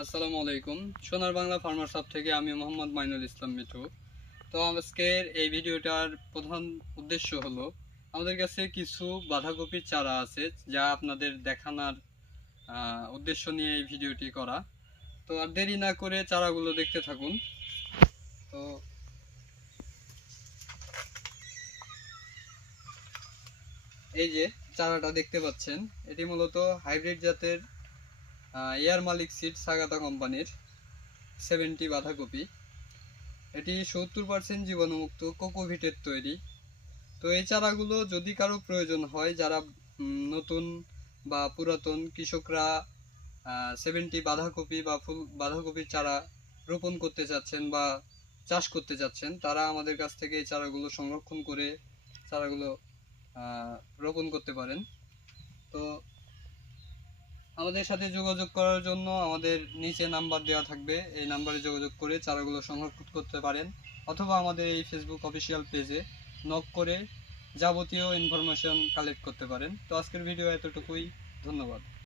আসসালামু আলাইকুম। সোনার বাংলা ফার্মার শপ থেকে আমি মোহাম্মদ মাইনুল ইসলাম মিঠু। তো আজকের এই ভিডিওটার প্রধান উদ্দেশ্য হলো, আমাদের কাছে কিছু বাঁধাকপির চারা আছে যা আপনাদের দেখানোর উদ্দেশ্য নিয়ে এই ভিডিওটি করা। তো আর দেরি না করে চারাগুলো দেখতে থাকুন। তো এই যে চারাটা দেখতে পাচ্ছেন, এটি মূলত হাইব্রিড জাতের এয়ার মালিক সিড সাগাতা কোম্পানির সেভেন্টি বাঁধাকপি। এটি সত্তর পার্সেন্ট জীবাণুমুক্ত, কোকোভিটের তৈরি। তো এই চারাগুলো যদি কারও প্রয়োজন হয়, যারা নতুন বা পুরাতন কৃষকরা সেভেন্টি বাঁধাকপি বা ফুল, বাঁধাকপির চারা রোপণ করতে চাচ্ছেন বা চাষ করতে চাচ্ছেন, তারা আমাদের কাছ থেকে এই চারাগুলো সংরক্ষণ করে চারাগুলো রোপণ করতে পারেন। তো আমাদের সাথে যোগাযোগ করার জন্য আমাদের নিচে নাম্বার দেওয়া থাকবে। এই নাম্বারে যোগাযোগ করে চারাগুলো সংরক্ষণ করতে পারেন অথবা আমাদের এই ফেসবুক অফিসিয়াল পেজে নক করে যাবতীয় ইনফরমেশন কালেক্ট করতে পারেন। তো আজকের ভিডিও এতটুকুই। ধন্যবাদ।